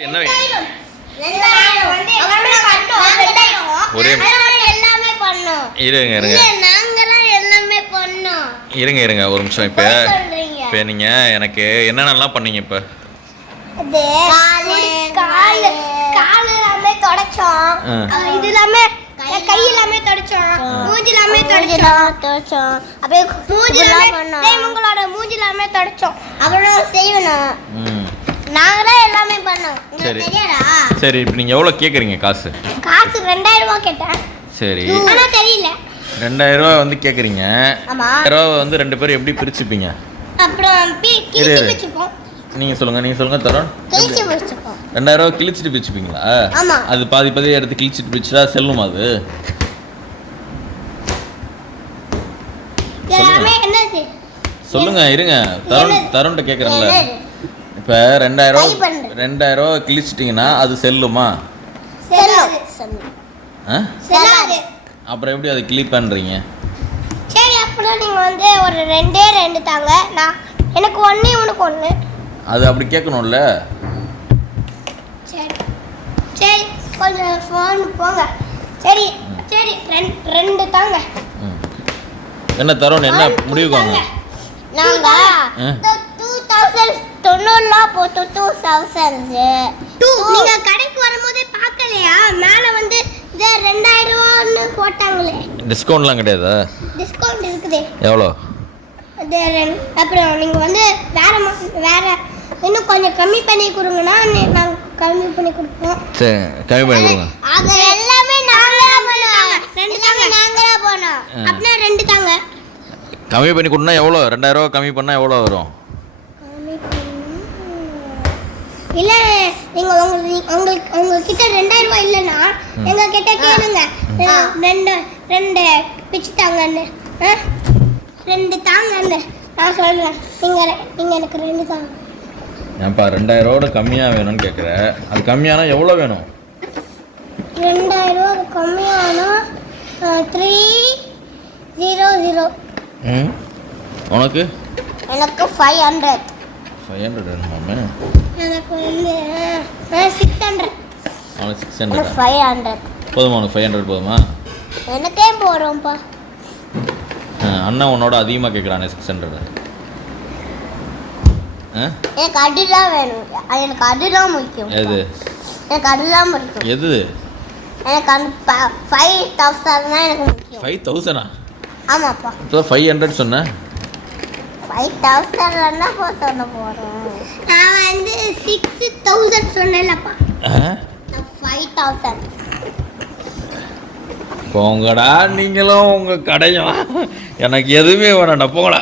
என்ன வேணும்? இருங்க ஒரு நிமிஷம். இப்போ நீங்கள் எனக்கு என்னென்னலாம் பண்ணீங்க? இப்போ சரி, இப்போ நீங்கள் எவ்வளோ கேட்குறீங்க? காசு 2000 ரூபாய் கேட்டேன். சரி, ஆனா தெரியல. 2000 ரூபாய் வந்து கேட்குறீங்க. 2000 ரூபாய் வந்து 2 பேரும் எப்படி பிரிச்சுப்பீங்க? அப்புறம் கிழிச்சு பிரிச்சுப்போம். நீங்கள் சொல்லுங்கள் தரோம். கிழிச்சு பிரிச்சுப்போம். 2000 ரூபாய் கிழிச்சிட்டு பிரிச்சுப்பீங்களா? ஆமா. அது பாதி எடுத்து கிழிச்சிட்டு பிரிச்சுட்டா செல்லுமா அது? சொல்லுங்க, இருங்க. தருண்கிட்ட கேட்குறேன்ல. இப்போ 2000 ரூபா கிழிச்சிட்டிங்கன்னா அது செல்லுமா? அப்புறம் எப்படி அதை கிளிப் பண்ணுறீங்க? சரி, அப்புறம் நீங்கள் வந்து ஒரு 2 தாங்க. நான் எனக்கு 1 உனக்கு 1. அது அப்படி கேட்கணும்ல. சரி சரி, கொஞ்சம் ஃபோன் போங்க. சரி சரி, 2 தாங்க. என்ன தரோம்? என்ன முடிவுக்கு வாங்க. நாங்கள் 2000 போட்டு 2000. நீங்க கடைக்கு வரும்போதே பார்க்கலையா? மேல வந்து 2000 ரூபான்னு போட்டாங்களே. டிஸ்கவுண்ட்லாம் கிடையாதா? டிஸ்கவுண்ட் இருக்குது. எவ்வளோ? அப்புறம் நீங்க வந்து வேற இன்னும் கொஞ்சம் கம்மி பண்ணி கொடுங்கன்னா நாங்கள் கம்மி பண்ணி கொடுப்போம். சரி, கம்மி பண்ணி கொடுங்க. அது எல்லாமே நாங்களே பண்ணுவோம். 2 தாங்க நாங்களே போனோம். அப்படின்னா 2 தாங்க. கம்மி பண்ணி கொடுனா எவ்வளோ? 2000 ரூபா கம்மி பண்ணால் எவ்வளோ வரும்? இல்லை, நீங்கள் உங்ககிட்ட 2000 ரூபாய் இல்லைன்னா எங்ககிட்ட கேளுங்க. 2 பிச்சு தாங்கன்னு. 2 தாங்கன்னு நான் சொல்கிறேன். நீங்கள் எனக்கு 2 தாங்க. ஏன்ப்பா 2000 ரூபா கம்மியாக வேணும்னு கேட்குற? அது கம்மியானா எவ்வளோ வேணும்? 2000 ரூபா கம்மியானா 300. உனக்கு? எனக்கு 500. 500 வேணுமாமே? எனக்கு வந்து 600. அவனுக்கு 600. 500 போதுமா? உனக்கு 500 போதுமா? எனக்கே போகிறோம்ப்பா. அண்ணன் உன்னோட அதிகமாக கேட்குறானே 600. எனக்கு அதுதான் வேணும். எனக்கு அதுதான் முக்கியம். எது? எனக்கு அதுதான் முக்கியம். எது? எனக்கு அந்த 5000 தான் எனக்கு முக்கியம். 5000? ஆமாப்பா. இப்போ 500 சொன்னேன். 5000 சொல்ல போகிறேன். நான் வந்து 6000 சொன்னேன்லப்பா. 5000. போங்கடா நீங்களும் உங்கள் கடையும். எனக்கு எதுவுமே வேணாண்டா, போங்கடா.